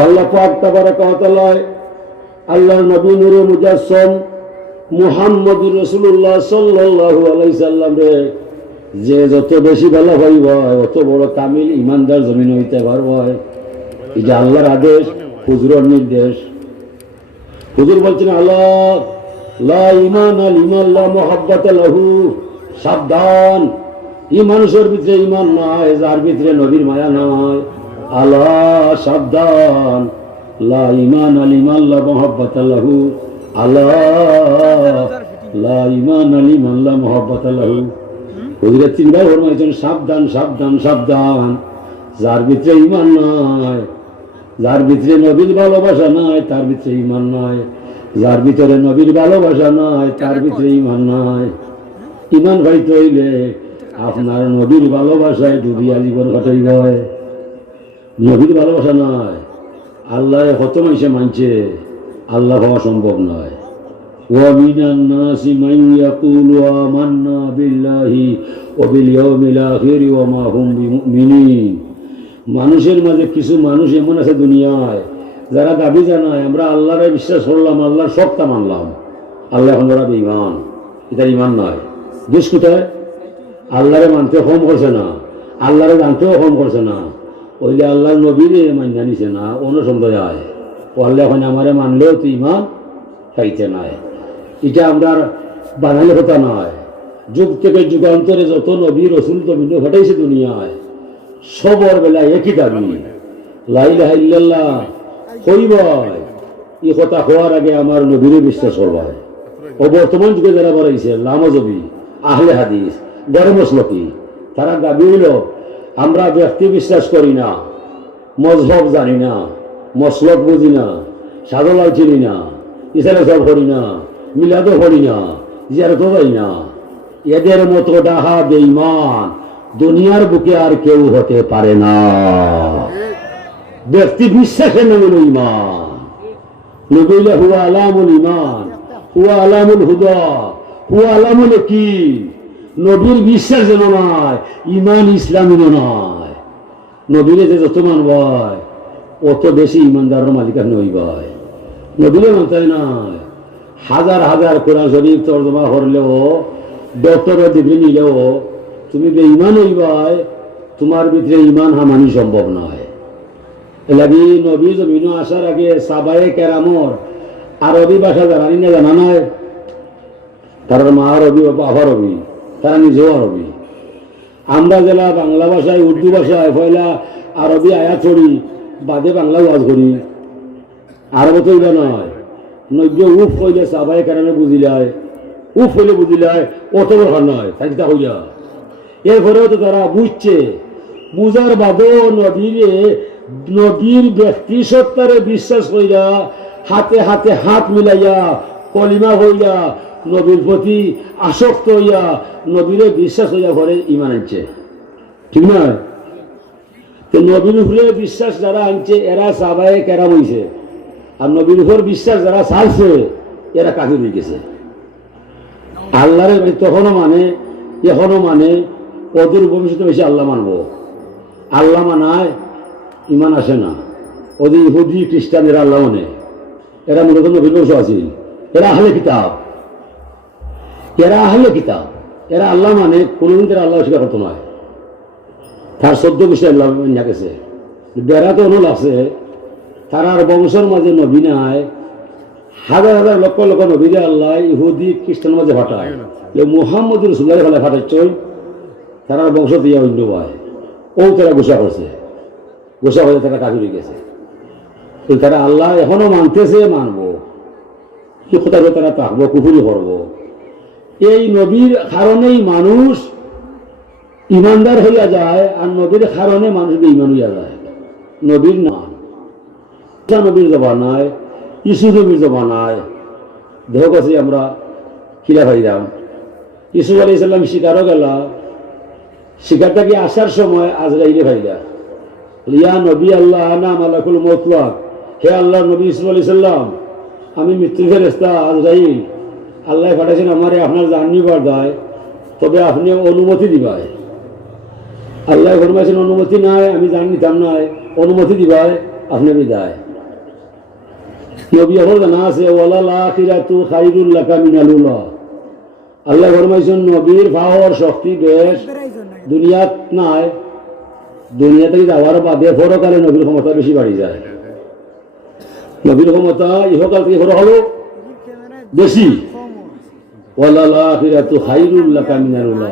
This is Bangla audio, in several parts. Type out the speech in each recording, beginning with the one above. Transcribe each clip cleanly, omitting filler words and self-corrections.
আল্লাহ পাক তাবারাকা ওয়া তাআলা আল্লাহর নবী নূরে মুজাসসাম মুহাম্মদুর রাসূলুল্লাহ সাল্লাল্লাহু আলাইহি সাল্লাম রে যে যত বেশি ভালো হইব অত বড় কামিল ইমানদার জমিন হইতে পারব। এটা আল্লাহর আদেশ, হুজুরের নির্দেশ। হুজুর বলছেন আল্লাহ লা ঈমানা লিমান লা মুহাব্বাতা লাহু, সাবধান, এই মানুষের ভিতরে ঈমান নাই যার ভিতরে নবীর মায়া নাই। আল্লাহ সাবধান, লা ঈমানা লিমান লা মুহাব্বাতা লাহু, আল্লাহ লা ঈমানা লিমান লা মুহাব্বাতা লাহু। হুজুরের তিনবার ফরমাইছেন সাবধান সাবধান সাবধান, যার ভিতরে ঈমান নাই, যার ভিতরে নবীর ভালোবাসা নাই তার ভিতরে ঈমান নাই, যার ভিতরে নবীর ভালোবাসা নাই তার ভিতরে ঈমান নাই। ঈমান পাইতে হইলে আপনার নবীর ভালোবাসায় ডুবিয়া জীবন কাটাইব। নবীর ভালোবাসা নাই, আল্লাহ কত মানুষে মানছে, আল্লাহ হওয়া সম্ভব নয়। وَمِنَ النَّاسِ مَن يَقُولُ آمَنَّا بِاللَّهِ وَبِالْيَوْمِ الْآخِرِ وَمَا هُمْ بِمُؤْمِنِينَ। মানুষের মাঝে কিছু মানুষ এমন আছে দুনিয়ায় যারা দাবি জানায় আমরা আল্লাহরে বিশ্বাস করলাম, আল্লাহর সবটা মানলাম, আল্লাহ এখন ওরা বেঈমান। এটা ঈমান নয়। দোষ কোথায়? আল্লাহরে মানতে কম করছে না, আল্লাহরে জানতেও কম করছে না, ওইলে আল্লাহর নবীরে মান্যা নিছে না, অনুসন্দেহ। ও আল্লাহ এখন আমারে মানলেও তো ঈমান পাইতে নাই। এটা আমরা বানালে কথা নয়। যুগ থেকে যুগান্তরে যত নবী রসুল তবিন ঘটাইছে দুনিয়ায়, সবর বেলায় একই দাবি, লা ইলাহা ইল্লাল্লাহ কইবই। এই কথা হওয়ার আগে আমার নবীরে বিশ্বাস করবাই। ও বর্তমান যুগে যারা বাড়াইছে লামজবি, আহলে হাদিস, গরে মসলকি, তারা দাবি হইল আমরা ব্যক্তি বিশ্বাস করি না, মজহব জানি না, মসলক বুঝি না, সাধলাল চিনি না, ইসলাম সব করি না, মিলাদও করি না, জিয়ারতও যাই না। এদের মতো ডাহা বেঈমান দুনিয়ার বুকে আর কেউ হতে পারে না। ব্যক্তি বিশ্বাসের নাম হল ঈমান। নবীলা হুয়া আলামুল ঈমান, হুয়া আলামুল হুদা, হুয়া আলামুল ইয়াকিন। নবীর বিশ্বাস যেন নাই, ঈমান ইসলামেরও নাই। নবীরে যে যত মানবাই অত বেশি ঈমানদারের মালিক আপনি হইবাই। নবীরে মানতে নাই। হাজার হাজার কোরআন শরীফ তর্জমা করলেও, ডক্টরের ডিগ্রি নিলেও তুমি বেঈমান হইবাই, তোমার ভিতরে ঈমান হামানি সম্ভব নয়। এলাকি নবী জমিন আসার আগে সাহাবায়ে কেরামর আরবি ভাষা জানি না, জানা নাই। তার মা আরবি, বাবা আরবি, তারা নিজেও আরবি। আমরা জেলা বাংলা ভাষায়, উর্দু ভাষায় পয়লা আরবি আয়াত করি, বাদে বাংলা ওয়াজ করি। আরব তো এটা নয়। নব্য উফ হইলে সাহাবায়ে কেরামে বুঝিলায়, উফ হইলে বুঝিলায়, অত দরকার নয়, তাই হইয়া। এরপরেও তো তারা বুঝছে, বুঝার বাদেও নবীর ব্যক্তি সত্তারে বিশ্বাস কইরা, হাতে হাতে হাত মিলাইয়া, কলিমা হইয়া, নবীর প্রতি আসক্ত হইয়া, নবীরে বিশ্বাস হইয়া ঘরে ঈমান আনছে। ঠিক নয়? তো নবীর উপরে বিশ্বাস যারা আনছে এরা সাহাবায়ে কেরাম হইছে, আর নবীর উপর বিশ্বাস যারা ছাড়ছে এরা কাফির হয়ে গেছে। আল্লাহরে তখনও মানে, এখনো মানে, ওদের ভবিষ্যতে বেশি আল্লাহ মানবো। আল্লাহ মানায় ঈমান আসে না। ওদের ইহুদি খ্রিস্টান এরা আল্লাহ মানে, এরা মূলত নবীর বংশ আছিল। এরা আহলে কিতাব, এরা আহলে কিতাব, এরা আল্লাহ মানে কোনদিন তারা আল্লাহ স্বীকার করতো নয়। তার 14 গোষ্ঠী আল্লাহ মানিয়া গেছে, বেড়াতে অনুল আছে। তারার বংশের মাঝে নবী নাই, হাজার হাজার লক্ষ লক্ষ নবীরে আল্লাহ ইহুদি খ্রিস্টান মাঝে ফাটায়। মুহাম্মদ রাসূলুল্লাহ ফেলে ফাটাচ্ছই, তারার বংশ দিয়া অন্য হয়। ও তারা গোসা করছে, গোসা হয়ে তারা কাফির হয়ে গেছে। তারা আল্লাহ এখনো মানতেছে, মানবো কি কোথায় তারা থাকবো, কুফুরি করবো। এই নবীর কারণেই মানুষ ইমানদার হইয়া যায়, আর নবীর কারণে মানুষ বেঈমান হইয়া যায়। নবীর নাম নবীর জবানায়, ইসু নবীর জবানায় দেহ কাছে আমরা খিলা ভাইরাম। ইসু আলাইহিস সালাম শিকারও গেলা, শিকারটা কি আসার সময় আজরাইলে ভাইরা, ইয়া নবী আল্লাহ আনা মালাকুল মতওয়াক, হে আল্লাহ নবী ইসু আলাইহিস সালাম আমি মৃত্যু ফেরেশতা আজরাইল, আল্লাহ পাঠাইছেন আমারে আপনার জান নিবার দায়, তবে আপনি অনুমতি দিবাই। আল্লাহ ফরমাইছেন অনুমতি নাই, আমি জান নিতাম নাই, অনুমতি দিবাই। আপনি বিদায়। নবী হল জানা আছে ওয়ালাল আখিরাতু খায়রুল লাকা মিনাল উলা। আল্লাহ ফরমাইছেন নবীর পাওয়ার শক্তি বেশ দুনিয়াত নাই, দুনিয়া থেকে যাওয়ার বাদে পরকালে নবীর ক্ষমতা বেশি বাড়ি যায়। নবীর ক্ষমতা ইহকাল থেকে পর হলো বেশি। ওয়ালাল আখিরাতু খায়রুল লাকা মিনাল উলা,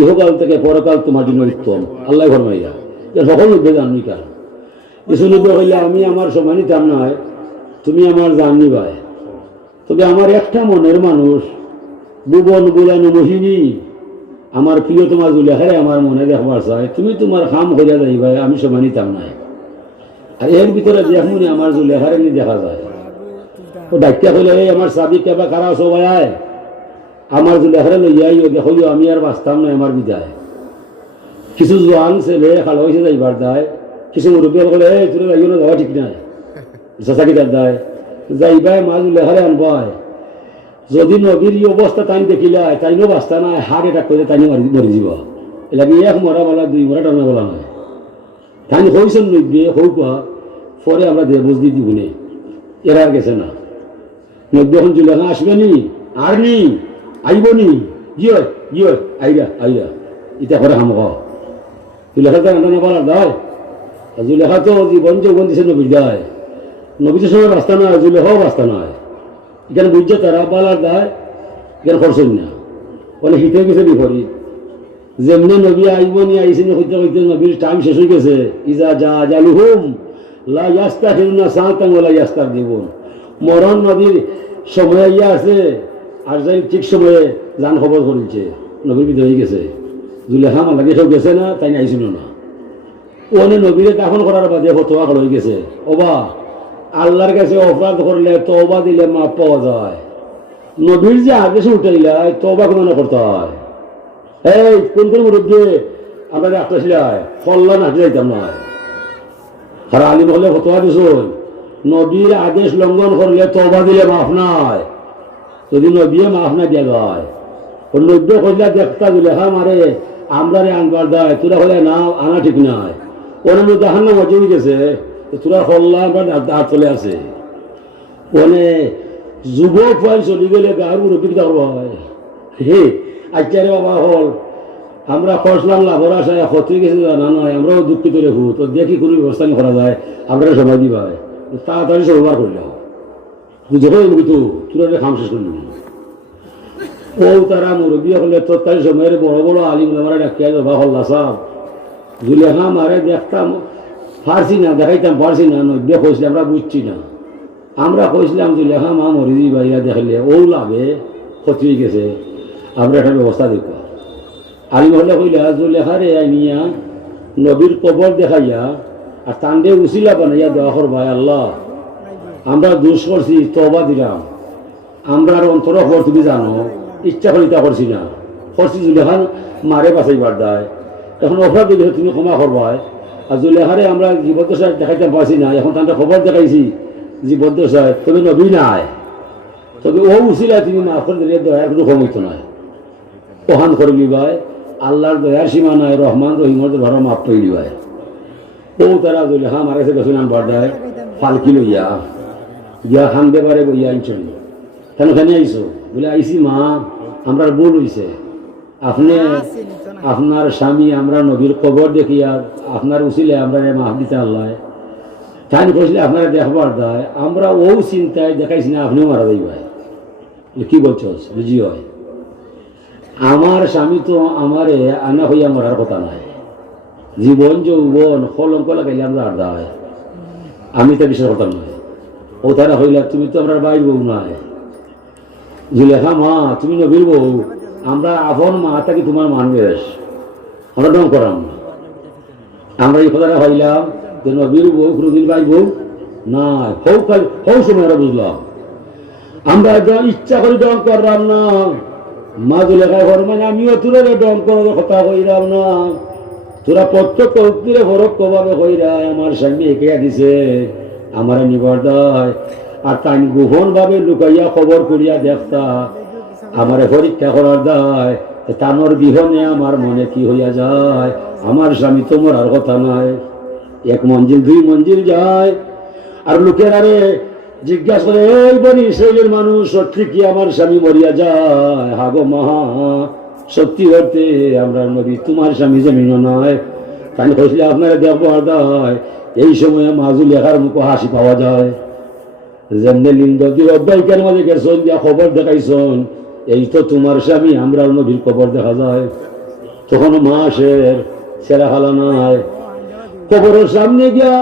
ইহকাল থেকে পরকাল তোমার জন্য উত্তম। আল্লাহ ফরমাইয়া সকল উঠবে জানবি কার কিছু নিবে হইলে আমি আমার সময় নিতাম নয়, তুমি আমার জাননি ভাই। তবে আমার একটা মনের মানুষ ভুবন বুলানো মোহিনী আমার প্রিয় তোমার জুলেখারে আমার মনে দেখবার চাই, তুমি তোমার খাম হইয়া যাই ভাই, আমি সময় নিতাম নাই। আর এর ভিতরে দেখুনি আমার জুলেখারে নি দেখা যায়। তো ডাক্তার হইলে এই আমার সাবি কেবা খারাপ সবাই আয় আমার জুলেখারে লইয়াই দেখো আমি আর বাঁচতাম না, আমার বিদায়। কিছু জোয়ান ছেলে খালো হয়েছে যাইবার দায়, কিছু মুরব্বী বলে এই তোর যাইও না, যাওয়া ঠিক নাই চাচা কিতার দায় যাইবাই মা জুলেখারে আনবাই। যদি নবীর এই অবস্থা তাই দেখিলাই তাইনও বাঁচতা নাই, হার্ট অ্যাটাক করে তাইনও মরি যাব। এলাকি এক মরা বলা দুই মরা টানা বলা নয়, তাই হয়েছেন নব্বে হৌকা পরে আমরা বুঝ দি দিবনে এরা আর গেছে না। নব্বে এখন জুলেখা আসবে নি আর নি আইব নি জিয় জিয় আইরা আইরা ইটা করে হাম জুলেখা তো রান্না বলার দায়। জুলেখা তো জীবন যৌবন দিছে নবীর দায়, নবীদের সময় রাস্তা নয়, জুলেখাও রাস্তা নয়। এখানে বুঝছে তারা বালার দায়, এখানে খরচই না বলে হিতে গেছে বিপরীত। যেমনি নবী আইব নি আইসিনি হইতে হইতে নবীর টাইম শেষ হয়ে গেছে। ইজা যা জালুহুম লা ইয়াস্তাখিরুনা সাআতান ওয়া লা ইয়াস্তাকদিমুন, মরণ নবীর সময় ইয়া আছে আর যাই ঠিক সময়ে জান খবর করেছে নবীর বিদায় হয়ে গেছে। জুলেখা মাল্লাকে সব গেছে না, তাই আইছিল না। ওনে নবীরে দাফন করার বাদে ফতোয়া হয়ে গেছে ওবা আল্লাহর কাছে অপরাধ করলে তওবা দিলে মাপ পাওয়া যায়। নবীর যে আদেশ উঠাইলা তওবা কোনো করতে হয়। এই কোন কোন মুরব্বী আমরা আসতেছিলাম ফল্লা না যাইতাম না, খারা আলিম হলে ফতোয়া দিছ নবীর আদেশ লঙ্ঘন করলে তওবা দিলে মাফ নাই, যদি নবী মাফ না দিয়া যায়। নব্য কইলা দেখতা দিলে হ্যাঁ মারে আমরা আনবার দেয়, তোরা হলে না আনা ঠিক নাই। অনেক দেখান না মজা হয়ে গেছে, তোরা হল্লা দাঁত চলে আসে। মানে যুবক হয় চলে গেলে গার মুরব্বী হয় হে আচ্চারে বাবা হল আমরা খরচলাম লাভর আশায় ক্ষতি গেছে জানা নয়, আমরাও দুঃখিত রেখু তো দেখি কোনো ব্যবস্থা করা যায় আমরা সময় দিবা তাড়াতাড়ি সবার করলাম যখন কিন্তু তোরা খাম শেষ করলি ও তারা মুরব্বী হলে তৎকালীন সময়ের বড় বড় আলিম আমার ডাকিয়া যাবা হল্লা সাহ জুলেখা মারে দেখতাম পারছি না, দেখাইতাম পারছি না, নব্বে কইসলে আমরা বুঝছি না। আমরা কইসলাম জুলেখা মা মরি যাইবা ইয়া দেখলে ও লাভে ক্ষতি হয়ে গেছে, আমরা একটা ব্যবস্থা দেখব। আলিম হলে কইলা জুলেখারে আইনিয়া নবীর কবর দেখাইয়া আর তান্ডে উচিলা বানাইয়া দেওয়া করবাই আল্লাহ আমরা দুষ করছি তওবা দিলাম, আমরা আর অন্তর খবর তুমি জানো ইচ্ছা করিতা করছি না, করছি জুলেখান মারে বাঁচাইবার দায়। এখন অপরাধ দিলে তুমি ক্ষমা করবাই। আর জুলেখারে আমরা জীবদ্দশায় দেখাইতে পারছি না, এখন তাদের খবর দেখাইছি জীবদ্দশায়, তবে নবী নাই, তবে ও উচিলায় তুমি মাফ করে দিলে দয়ার কোনো ক্ষমিত নয়। ওহান করবি ভাই আল্লাহর দয়ার সীমা নাই, রহমান রহিমর ধরো মাফ তৈরি ভাই। ও তারা জুলেখা মারেছে গেছেন আনবার দেয় ফালকি লইয়া গিয়া খান্দে পারে বইয়া আইন কেন খানি আইসো বলে আইসি মা আমরা ভুল হইছে, আপনি আপনার স্বামী আমরা নবীর কবর দেখিয়া আপনার উচিলে আমরা মাফ দিতে আল্লাহ তাই কইলে আপনারা দেখবার দায়, আমরা ও চিন্তায় দেখাইছি না আপনিও মারা যাইবাই। কি বলছস বুঝি হয় আমার স্বামী তো আমারে আনা হইয়া মরার কথা নাই, জীবন যৌবন কলঙ্ক লাগাইলে আমরা আর দায়, আমি তো বিশ্বাস করতাম নয়। ও তারা হইলা তুমি তো আমরা বাইর বউ নাই, জুলেখা মা তুমি নবীর বউ, আমরা আপন মা থাকি তোমার মানবেশ আমরা ডং করাম না। আমরা এই কথাটা হইলাম যে নবীর বউ কোনোদিন বাইর বউ নাই, হৌ সময় আমরা বুঝলাম আমরা ইচ্ছা করে ডং করলাম না। মা জুলেখায় ঘর মানে আমিও তোরা ডং করার কথা কইলাম না, তোরা প্রত্যক্ষ উক্তিরে পরোক্ষভাবে কইরা আমার স্বামী এঁকে দিছে আমার নিবার দায়, আর তাই গোপন ভাবে লুকাইয়া খবর করিয়া দেখতা আমার পরীক্ষা করার দায়। তানোর বিহনে আমার মনে কি হইয়া যায়, আমার স্বামী তো মরার কথা নাই, এক মঞ্জিল দুই মঞ্জিল যায় আর লোকেরা রে জিজ্ঞাসা করে, এই বনি ইসরাইলের মানুষ, সত্যি কি আমার স্বামী মরিয়া যায়? হাগো মহা, সত্যি করতে আমরা নবী, তোমার স্বামী জমিন নয়। তাই কইলে আপনারা দেখবো আদায়, এই সময়ে মাজুল লেখার মুখ হাসি পাওয়া যায়। যেমনি লিঙ্গ দিয়ে অব্যাইকের মাঝে গেছেন, দিয়া খবর দেখাইছেন, এই তো তোমার স্বামী, আমরা নবীর খবর দেখা যায়। তখন মাসের সেরা খালা নাই, কবরের সামনে গিয়া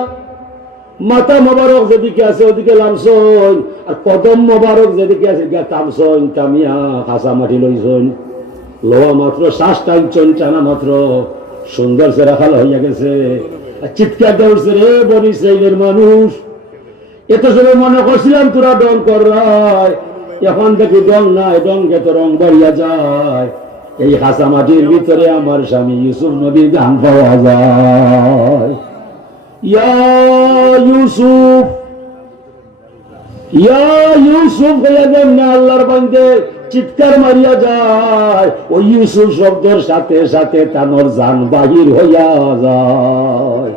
মাথা মোবারক যেদিকে আছে ওদিকে লামছন, আর কদম মোবারক যেদিকে আছে গিয়া তামছন, তামিয়া কাঁচা মাটি লইছন, লোয়া মাত্র শ্বাস টানছন, টানা মাত্র সুন্দর সেরা খালা হইয়া গেছে। আর চিৎকার দেওয়াছে, রে বনি ইসরাইলের মানুষ, এত সময় মনে করছিলাম তোরা ডং করায়, এখন দেখি ডং নাই, ডং তো রং বাড়িয়া যায়। এই কাঁচা মাটির ভিতরে আমার স্বামী ইউসুফ নবীর গান পাওয়া যায়। ইয়া ইউসুফ, ইয়া ইউসুফ হইয়া দেন না, আল্লাহর বান্দে চিৎকার মারিয়া যায়। ওই ইউসুফ শব্দের সাথে সাথে তানোর জান বাহির হইয়া যায়।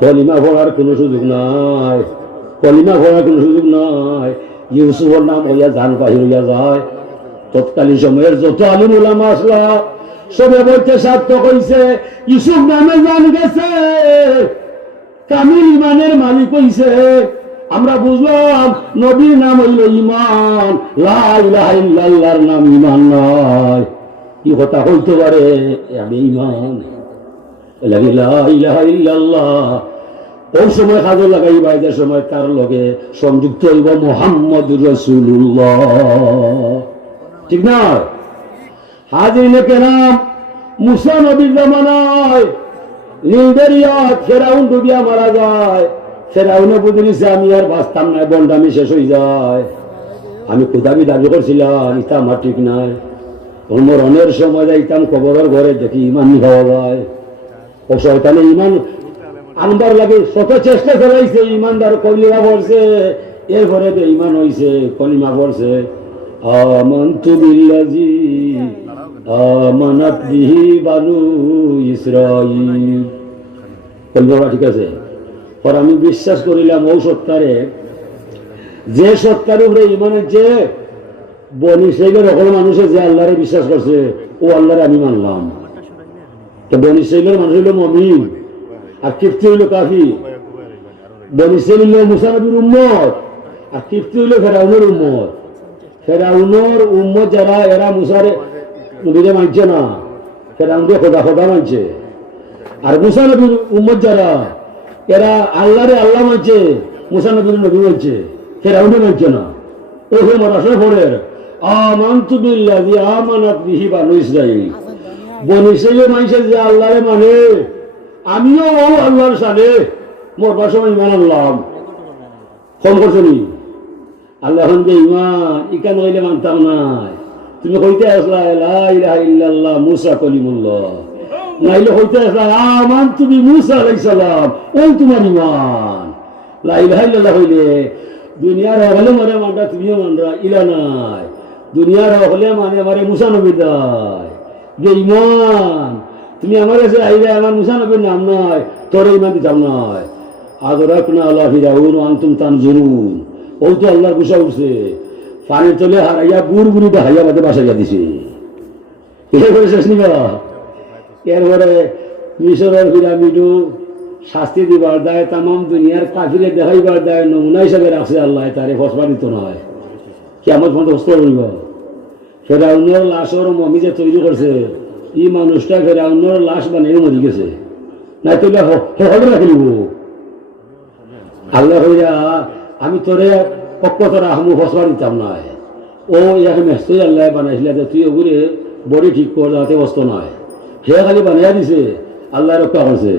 কলিমা পড়ার কোন সুযোগ নাই, কলিমা পড়ার কোন সুযোগ নাই। ইউসুফের নাম হইয়া জান বাহির হইয়া যায়। তৎকালীন সময়ের যত আলিম উলামা আসলা সবে বলতে সার্থক হইছে, ইউসুফ নামে জান গেছে, কামিল ইমানের মালিক হইছে। আমরা বুঝলাম নবীর নাম হইল ইমান, লা ইলাহা ইল্লাল্লাহর নাম ইমান নয়। কি কথা হইতে পারে আমি ইমান, লা ইলাহা ইল্লাল্লাহ। ওই সময় কাজে লাগাই বাইদের সময় তার লগে সংযুক্ত হইব মুহাম্মদুর রাসূলুল্লাহ, ঠিক না? হাজির কেরাম, মুসা নবীর জামানায় নীলদরিয়াত ফেরাউন ডুবিয়া মারা যায়। ফেরাউনে বুঝিয়েছে আমি আর বাঁচতাম না, বন্ডামি শেষ হয়ে যায়। আমি খুদাবি দাবি করছিলাম, ইটা আমার ঠিক নাই। মরণের সময় যাইতাম কবরের ঘরে, দেখি ইমান খাওয়া যায়। ও শয়তানে ইমান আনবার লাগে শত চেষ্টা চালাইছে, ইমানদার কলিমা পড়ছে, এরপরে তো ইমান হইছে, কলিমা পড়ছে। আমানতু বিল্লাযী আমানাত বিহি বানু ইসরাঈল, কলিমা ঠিক আছে। পর আমি বিশ্বাস করিলাম ও সত্তারে, যে সত্তার উপরে ইমান হচ্ছে। বনি ইসরাঈলের সকল মানুষে যে আল্লাহরে বিশ্বাস করছে, ও আল্লাহরে আমি মানলাম। তো বনি ইসরাঈলের মানুষ হইল মুমিন, আর কিফতি হইল কাফির। বনি ইসরাঈল হইল মুসা নবীর উম্মত, আর কিফতি হইল ফেরাউনের উম্মত। ফেরাউনের উম্মত যারা, এরা মুসার নবীরে মানছে না, ফেরাউনকে খোদা খোদা মানছে। আর মুসা নবীর উম্মত যারা, এরা আল্লাহরে আল্লাহ মানছে, মুসা নবীর নবী মানছে, ফেরাউনে মানছে না। ওই মরাশে পড়ে আমানতু বিল্লাযী আমানাত বিহি বানু ইসরাঈল। বনি ইসরাঈলের মানুষে যে আল্লাহরে মানে, আমিও ও আল্লাহর সাথে মরবার সময় ইমান আনলাম। কম করছো নি? আল্লাহ যে ইমান ইকান হইলে মানতাম নাই। তুমি কইতে আসলা লা ইলাহা ইল্লাল্লাহ মুসা কলিমুল্লাহ, নাইলে কইতে আসলা আমানতু বি মুসা আলাইহিস সালাম, ওই তোমার ইমান। লা ইলাহা ইল্লাল্লাহ হইলে দুনিয়ার হলে মরে মানটা তুমিও মানরা, ইলা নাই। দুনিয়ার হলে মানে আমারে মুসা নবী দায় যে ইমান। তুমি আমার কাছে আইলে আমার মুসা নবীর নাম নয়, তোর ইমান দিতাম নয়। আদরাকনা আলা ফিরাউন ওয়া আনতুম তানজুরুন, ওই তো আল্লাহর গুসা উঠছে, পানির তলে হারাইয়া গুড় গুড়ি হাইয়া বাদে বাসাইয়া দিছে। এরপরে শেষ নিবা, এরপরে মিশরের পিরামিডও শাস্তি দিবার দেয়, তাম দুনিয়ার কাফিরে দেখাইবার দেয়, নমুনা হিসাবে রাখছে আল্লাহ, তারে ফসবা দিত নয়। কেমন পর্যন্ত হস্ত করিব? ফেরাউনের লাশের মমি যে তৈরি করছে, এই মানুষটা ফেরাউনের লাশ বানিয়ে মরি গেছে, নাই তো হলে রাখিব। আল্লাহ হইয়া আমি তোরে পক্ষতরা আহমু ফসবা দিতাম নয়। ও ইয়াকে মেস্তই আল্লাহ বানাইছিল যে তুই ওগুলো বডি ঠিক কর, যাতে বস্ত নয়। সে খালি বানাইয়া দিছে, আল্লাহ রক্ষা করছে।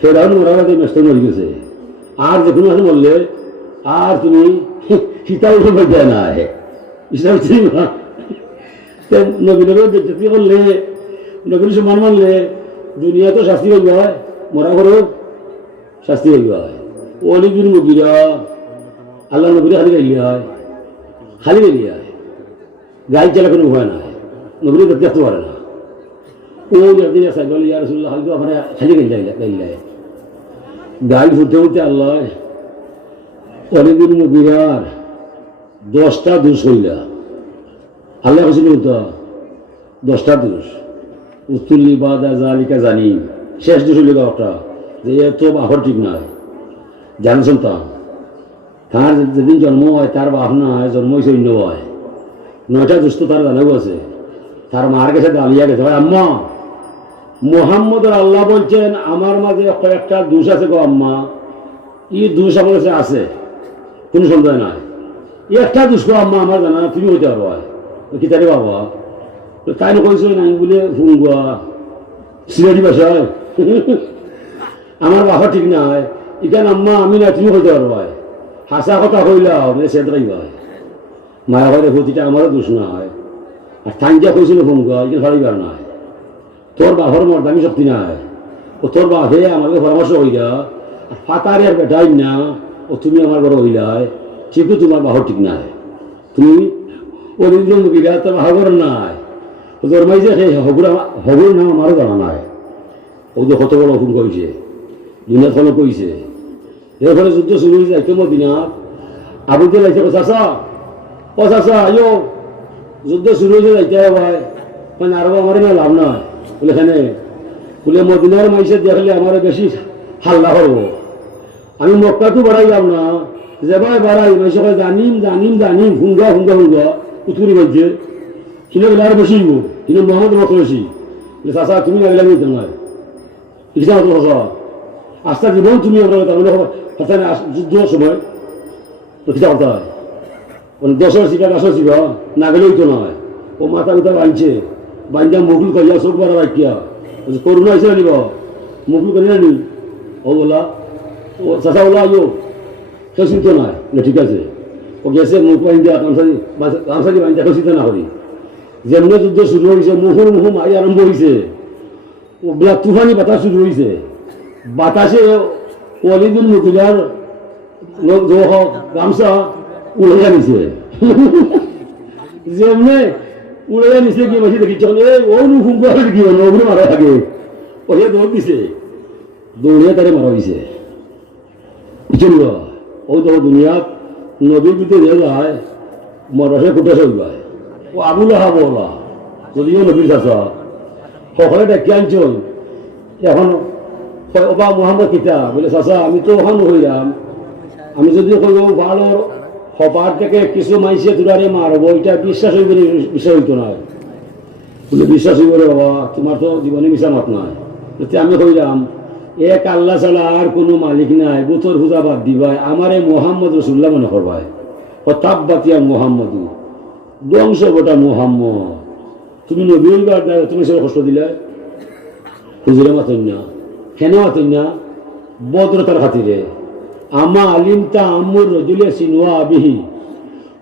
ফেরাউন মরার বাদে মেস্ত মরি গেছে। আর যে কোনো মরলে আর তুমি সীতাও দেয় না, ইসলাম নবীনেরও দেখতে করলে, নবীন সমান মানলে দুনিয়া তো শাস্তি হইব হয়, মরা করো শাস্তি হইব হয়। অনেকদিন নবীরা আল্লাহ নবীরা খালি গাইলে হয়, খালি গাইলে হয়, গাড়ি চালা কোনো ভয় নাই, নবীরা দেখতে পারে না। ও একদিন সাইকেল ইয়া রাসূলুল্লাহ খালি তো আমার খালি গাইলে গাইলে গাড়ি ফুটতে ফুটতে আল্লাহ অনেকদিন মুগিরার 10টা দোষ হইলা আল্লাহ হয়েছিল তো 10টা দোষ উত্তুল্লি বাদা জালিকা জানি শেষ দোষ হইল একটা যে এত বাহর ঠিক নয় জানছেন তো তার যেদিন জন্ম হয় তার বাপ না হয় জন্ম হয়েছে অন্য হয় 9টা দোষ তো তার জানাও আছে তার মার কাছে দাঁড়িয়ে গেছে ভাই আম্মা মোহাম্মদ আল্লাহ বলছেন আমার মাঝে কয়েকটা দোষ আছে গো আম্মা এই দোষ আমার কাছে আছে কোনো সন্দেহ নাই একটা দোষ গো আম্মা আমার জানা তুমি হইতে পারবো কি তারে বাবা তাই কইছো নাই বলে ফুঙ্গুয়া সিলেটি ভাষায় আমার বাবা ঠিক নাই এখানে আম্মা আমি না তুমি হইতে পারবো হাসা কথা কইলাও মানে সেটাই হয় মায়া ঘরে ক্ষতিটা আমারও দোষ না হয় আর থাঙ্গিয়া কইছিল ফুঙ্গুয়া এখানে ফাড়িবার নাই তোর বাপর মর্দামি শক্তি নাই ও তোর বাপে আমাকে পরামর্শ হইলা ফাতারে আর বেটাই না ও তুমি আমার ঘরে হইলাই ঠিকই তোমার বাহর ঠিক নাই তুমি অরিন্দ্র মুখিরা তোর হাগর নাই তোর মাই যে সেই হগুর নাম আমারও জানা নাই ও তো কত বড় হুকুম কইছে দুনিয়া ফলো কইছে এর ফলে যুদ্ধ শুরু হয়েছে একটু মদিনা আবু যে লাইছে চাচা ও চাচা আয়ো যুদ্ধ শুরু হয়েছে যাইতে ভাই মানে আরো আমার না লাভ নয় বলে এখানে বলে মদিনার মাইসে দেখলে আমার বেশি হাল্লা করবো আমি মক্কাটো বাড়াই যাব না যে ভাই বাড়াই মাইসে জানিম জানিম জানিম হুঙ্গা হুঙ্গা হুঙ্গা উৎকুরি বলছে কিনে গেলে আরো বেশি কিন্তু মোহাম্মদ মত বেশি বলে চাচা তুমি লাগলে আমি তোমার লিখা হতো চাচা আস্তা জীবন তুমি তাহলে যুদ্ধ সময় তো কিতা কথা হয় 10 শিকা 10 শিকা না গেলেই তো নয় ও মাথা উঠা বাঁধছে বান্ধা মুকুল করিয়া চোখ বাড়া রাখিয়া করুণা হয়েছে না নিব মুকুল করি না নি ও বলা ও চাচা বলা আইও কেউ চিন্তা নাই ঠিক আছে ও গেছে মুখ বান্ধা গামছাদি বান্ধা কেউ চিন্তা না করি যেমনি যুদ্ধ শুরু হয়েছে মুহুর মুহু মারি আরম্ভ হয়েছে ও বিরাট তুফানি বাতাস শুরু হয়েছে বাতাসে অলিদুল মুকুলার গামছা উড়াইয়া নিছে যেমনি উড়াইয়া নিছে কি মাসি দেখি চলে ও নুকুম করে কি ওগুলো মারা থাকে ওকে দৌড় দিছে দৌড়িয়ে তারে মারা হয়েছে চলল ও তো দুনিয়াত নদীর ভিতরে নিয়ে যায় মরাসে কুটাসে উঠবায় ও আবুল আহাব ওলা যদিও নবীর চাষা সকলে ডাকি আনছন এখন ওবা মোহাম্মদ কিতা বলে চাষা আমি তো ওখান হইলাম আমি যদি কইব ভালো হবার থেকে কিছু মাইসে তুলারে মারবো এটা বিশ্বাস হইব বিষয় হইতো না বলে বিশ্বাস হইব রে বাবা তোমার তো জীবনে মিশা মাত নাই আমি কইলাম এক আল্লাহ ছাড়া আর কোনো মালিক নাই বুতর পূজা বাদ দিবাই আমারে মোহাম্মদ রসুল্লাহ মনে করবাই ও তাপ বাতিয়া মোহাম্মদ ধ্বংস গোটা মোহাম্মদ তুমি নবী হইবার তুমি সে কষ্ট দিলে হুজুরে মাতন না কেন মাতন না বদ্রতার খাতিরে আমা আলিমতা আমুর রজুলে সিনুয়া আবিহি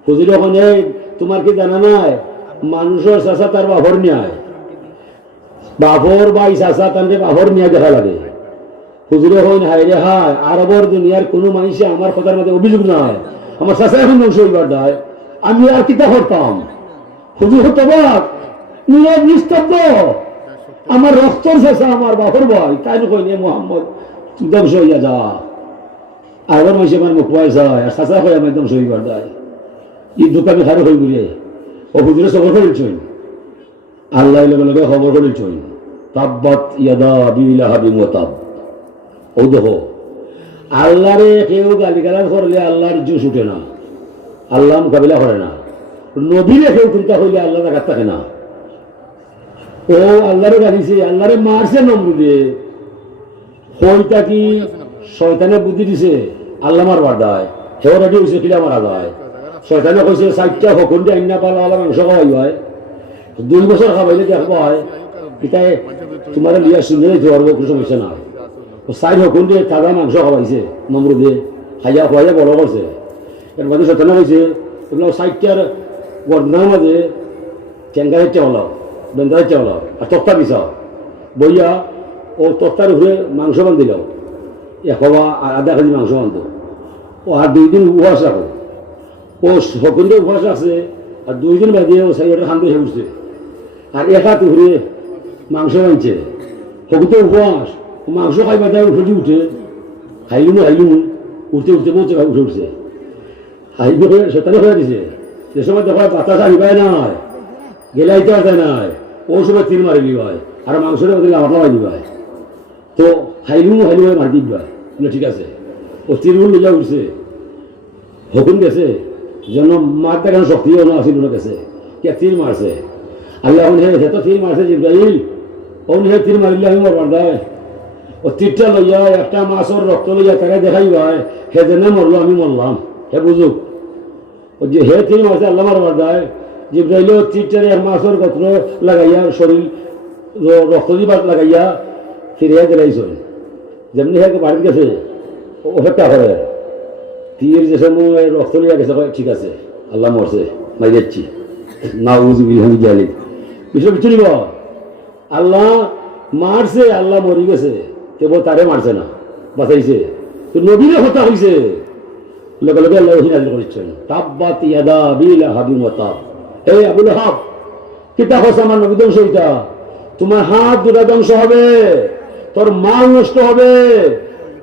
হুজুর ওখানে তোমার কি জানা নাই মানুষের চাষা তার বাভর নেয় বাভর বা এই চাষা তার বাভর নিয়ে দেখা লাগে হুজুরে হইন হাই রে হায় আরবর দুনিয়ার কোনো মানুষে আমার কথার মধ্যে অভিযোগ নাই আমার চাষা এখন ধ্বংস হইবার দেয় আমি আর কিতা করতাম হুজুর তবাক নীরব নিস্তব্ধ আমার রক্তর চাষা আমার বাভর ভাই তাই কই নে মোহাম্মদ ধ্বংস হইয়া যা আরবার মাসে আমার মুখ পায় যায় আর চাচা হয় আমার একদম সহিবার দেয় এই দোকানে খারো হয়ে ঘুরে ও হুজুরে খবর করেছেন আল্লাহ লগে লগে খবর করেছেন তাব্বাত ইয়াদা বিলাহাবি মুতাব ও দেখো আল্লাহরে কেউ গালিগালাজ করলে আল্লাহর জুস উঠে না আল্লাহ মোকাবিলা করে না নবীরে কেউ চিন্তা করলে আল্লাহ দেখাত থাকে না ও আল্লাহরে গালিছে আল্লাহরে মারছে নমরুদে হইতা কি শয়তানে বুদ্ধি দিছে আল্লাহ মারবার দেয় সেও রেডি হয়েছে কিলা মারা যায় শয়তানে কইছে 4টা হকুন দিয়ে আইনা পালা আল্লাহ মাংস খাওয়াই হয় 2 বছর খাওয়াইলে দেখবো হয় এটাই তোমার লিয়া শুনে দিতে পারবো কোনো সমস্যা নাই 4 হকুন দিয়ে তাজা মাংস খাওয়াইছে নমরুদে খাইয়া খোয়াইয়া বড় করছে এর মধ্যে শয়তানে কইছে এগুলো 4টার গর্দার মাঝে চ্যাঙ্গারের চাওলাও বেন্দারের চাওলাও আর তক্তা বিছাও বইয়া ও তক্তার উপরে মাংস বান্ধিল একবা আধা কেজি মাংস আনত ও আর 2 দিন উপবাস রাখো ও সকলে উপবাস আছে আর 2 দিন বাদে ও সাইডে খান দিয়ে উঠছে আর এক হাত উপরে মাংস আনছে সকলে উপবাস মাংস খাইবা দেয় উঠে উঠে খাইলুম উঠতে উঠতে বহুত জায়গায় উঠে উঠছে হাইবে হয়ে সেতারে হয়ে দিছে যে সময় দেখো বাতাস আনিবাই নাই গেলে আইতে আসে নাই ও সময় তীর মারিলি ভাই আর মাংসটা ওদের আমার মারি ভাই তো হাইলু ভাই মারি দিবা ঠিক আছে ও তীরগুলো লিজা উঠছে হুকুম গেছে যেন মারতে কেন শক্তিও না আসিল গেছে কে তীর মারছে আল্লাহ হে তো তীর মারছে জিব্রাইল অন হে তীর মারিলে আমি মরবার দেয় ও তীরটা লইয়া একটা মাছের রক্ত লইয়া তাকে দেখাই ভাই হে যেন মরলো আমি মরলাম হে বুঝুক ও যে হে তীর মারছে আল্লাহ মারবার দেয় জিব্রাইল তীরটারে মাছের গত্র লাগাইয়া শরীর রক্ত দিবার লাগাইয়া ফিরিয়া গেলাইছে যেমনি হে বাড়িতে গেছে অপেক্ষা করে তীর যে সময় রক্ত লিয়া গেছে ঠিক আছে আল্লাহ মরছে মাই যাচ্ছি না বুঝবি আমি জানি বিষয় কিছু নিব আল্লাহ মারছে আল্লাহ মরি গেছে কেবল তারে মারছে না বাঁচাইছে তো নবীরে হত্যা হয়েছে লগে লগে আল্লাহ নাজিল করেছেন তাব্বাত ইয়াদা আবি লাহাবিন ওয়া তাব এই আবু লাহাব কিতা হস আমার নবী ধ্বংস হইতা তোমার হাত দুটা ধ্বংস হবে তোর মাল নষ্ট হবে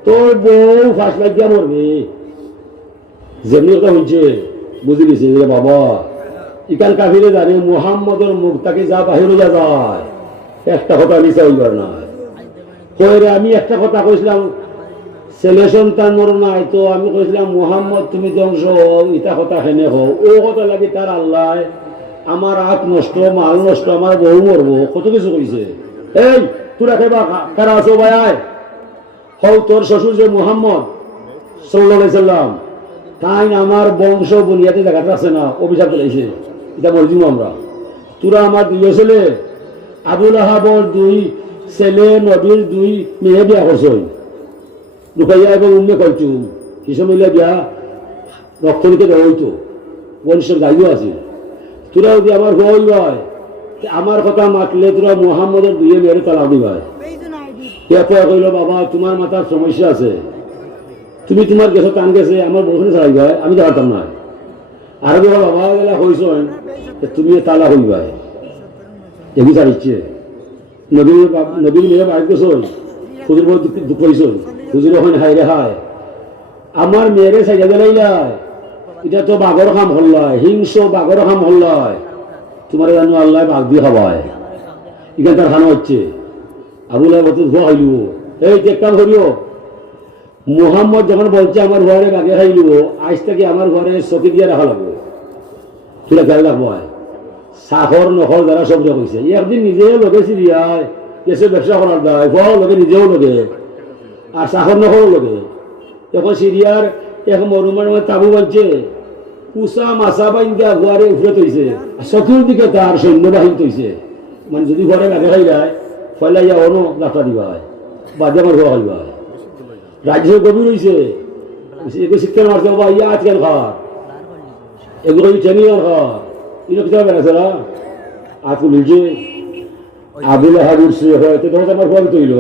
তোর বউ ফাঁস লাগিয়া মরবে যেমনি কথা হয়েছে বুঝে গেছে বাবা ইকান কাফিরে জানে মুহাম্মদের মুখ তাকে যা বাহিরে যা যায় একটা কথা নিচে হইবার না কইরে আমি একটা কথা কইছিলাম ছেলে সন্তান মর নাই তো আমি কইছিলাম মুহাম্মদ তুমি ধ্বংস হও ইটা কথা হেনে হও ও কথা লাগে তার আল্লাহ আমার হাত নষ্ট মাল নষ্ট আমার বউ মরবো কত কিছু কইছে এই তোরা খেবা কারা আছো ভাই হও তোর শ্বশুর যে মুহাম্মদ সাল্লাল্লাহু আলাইহি সাল্লাম তাই আমার বংশ বুনিয়াতে দেখাতে আছে না অভিশাপ চলেছে এটা মরজিম আমরা তোরা আমার দুই ছেলে আবুল আহাবর দুই ছেলে নবীর দুই মেয়ে বিয়া করছই রুকাইয়া এবং উম্মে কইছু কিছু মিলে বিয়া রক্তনীকে দেওয়া হইতো বংশের গাইও আছে তোরা যদি আমার হই ভাই আমার কথা মাতলে তোরা মুহাম্মদের দুইয়ে মেয়ের তালাক দিবাই কইল বাবা তোমার মাথার সমস্যা আছে তুমি তোমার গেছো টান গেছে আমার বউখানে চালাই ভাই আমি দেখাতাম না আর বাবা গেলা হইছ তুমি তালা হইবাই এগি চাইছে নবীর মেয়ে বাড়ি গেছ হুজুর বড় দুঃখ হইছ হুজুর ওখানে হাই রে হায় আমার মেয়েরে সাইজা দিলাইলাই এটা তো বাঘর খাম হল্লায় হিংস বাঘর খাম হল্লায় তোমার জানো আল্লাহ বাঘ দিয়ে খাওয়ায় এখানে তার খানা হচ্ছে আবুল ধোয়া হইল এই চেককাম করিও মুহাম্মদ যখন বলছে আমার ঘরে বাঘে খাইল আজ থেকে আমার ঘরে চকি দিয়ে রাখা লাগবে তুলে খেয়াল রাখবো সাহর নখর যারা শব্দ কইছে একদিন নিজেও লগে সিরিয়ায় কেসে ব্যবসা করার দায় ফল লগে নিজেও লগে আর সাহর নখরও লগে এখন সিরিয়ার এক মরুমার তাবু বানছে কুসা মাছা বাইন্দা ঘরে উফরে তৈছে চতুর্দিকে তার সৈন্যবাহিনী তৈছে মানে যদি ঘরে বাঘে খাই যায় ফলাইয়া অন যাত্রা দিবা বাদে আমার ঘর খাইবা রাজ্য গভীর হয়েছে এগুলো শিক্ষা মারছে বাবা ইয়া আজকাল খার এগুলো চেনি আর খার এগুলো কিতাব বেড়াছে না আজকে মিলছে আবুল হাবুর সে হয়তো তখন আমার ঘর তৈল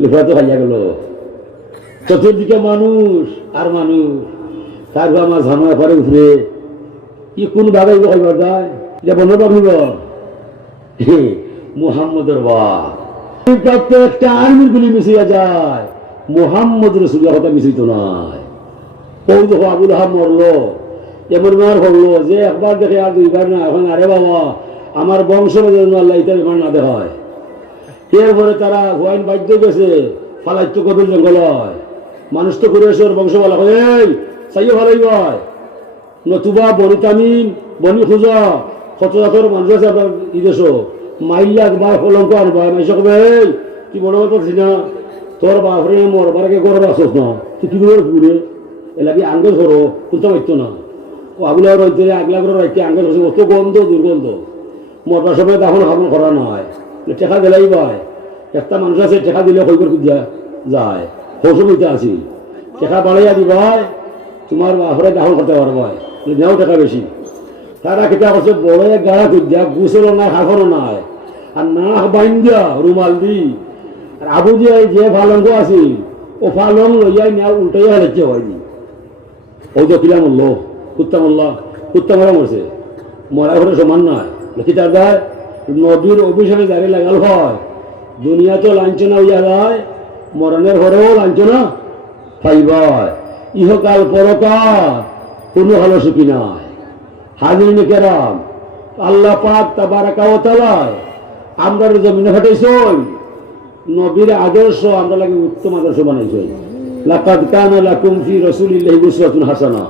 লিখা তো খাইয়া গেল চতুর্দিকে মানুষ আর মানুষ তারপর আমার ঝামেলা করে উঠলে কি কোন ভাবে খাইবার দেয় এটা বন্ধ পাবিব মুহাম্মদের বাপ একটা আর্মির গুলি মিশিয়া যায় মুহাম্মদ রসুলের কথা মিশিত নাই ওই দেখো আবুল আহাব মরলো এমন মার করলো যে একবার দেখে আর দুইবার না এখন আরে বাবা আমার বংশের জন্য আল্লাহ ইটা বিমান না দেখায় এরপরে তারা হুয়াইন বাধ্য গেছে ফালাইত্য কবির জঙ্গল হয় মানুষ তো কুরেশ্বর বংশ বলা এই চাইও ভালোই হয় নতুবা বনি তামিম বনি খুঁজা কত জাতর মানুষ আছে আপনার ইদেশ মাইল্লাক বা কলঙ্ক আনবা মাইসা কবে এই তুই বড় পারছি না তোর বাপরে মরবার আগে গরম আসস না তুই কি করে ঘুরে এলাকি আঙ্গেজ করো কোনটা পাইতো না ও আগুলা রইতে আগলা করে রাইতে আঙ্গেজ করছে অত গন্ধ দুর্গন্ধ মরবার সময় তখন খাবো করা নয় টেকা দিলাই ভাই একটা মানুষ আছে টেকা দিলে হই করে যায় হসমিতে আছি টেকা বাড়াইয়া দিবাই তোমার বাপরে দাহন করতে পারবাই নেও টাকা বেশি তারা কেটা করছে বড় এক গাড়া খুঁজা গুছেরও নাই হাফরও নাই আর না বাইন্দা রুমাল দি আর আবু যে ফালঙ্গ আছিল ও ফালং লইয়াই নেওয়া উল্টাইয়া হেলেছে হয়নি ও তো কিলা মরল কুত্তা মরা মরছে মরা ঘরে সমান নয় কি তার দেয় নদীর অভিশাপে দাঁড়িয়ে লাগাল হয় দুনিয়া তো লাঞ্ছনা হইয়া যায় মরণের ঘরেও লাঞ্ছনা পাইবায় ইহকাল পরকাল কোনো ভালো সুখী নাই। হাজির কেরাম, আল্লাহ পাক তাবারাকা ওয়া তাআলা আমরা জমিনে পাঠাইছেন নবীর আদর্শ আমরা লাগে উত্তম আদর্শ বানাইছেন। লাকাদ কানা লাকুম ফি রাসূলিল্লাহি উসওয়াতুন হাসানাহ।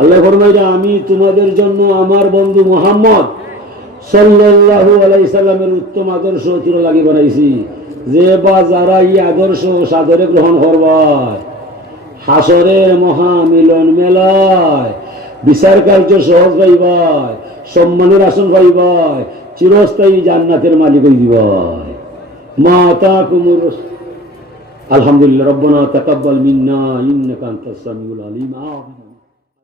আল্লাহ ফরমায় আমি তোমাদের জন্য আমার বন্ধু মুহাম্মদ সাল্লাল্লাহু আলাইহি সাল্লামের উত্তম আদর্শ তুলে লাগি বানাইছি। যে বা যারা এই আদর্শ সাদরে গ্রহণ করবায় হাসরের মহামিলন মেলায় বিচার কার্য সহজ পাইবায়, সম্মানের আসন পাইবায়, চিরস্থায়ী জান্নাতের মালিক হয়ে দিবায়। মা তাকুমুর আলহামদুলিল্লাহ। রব্বানা তাকাব্বাল মিন্না ইন্নাকা আনতাস সামিউল আলিম।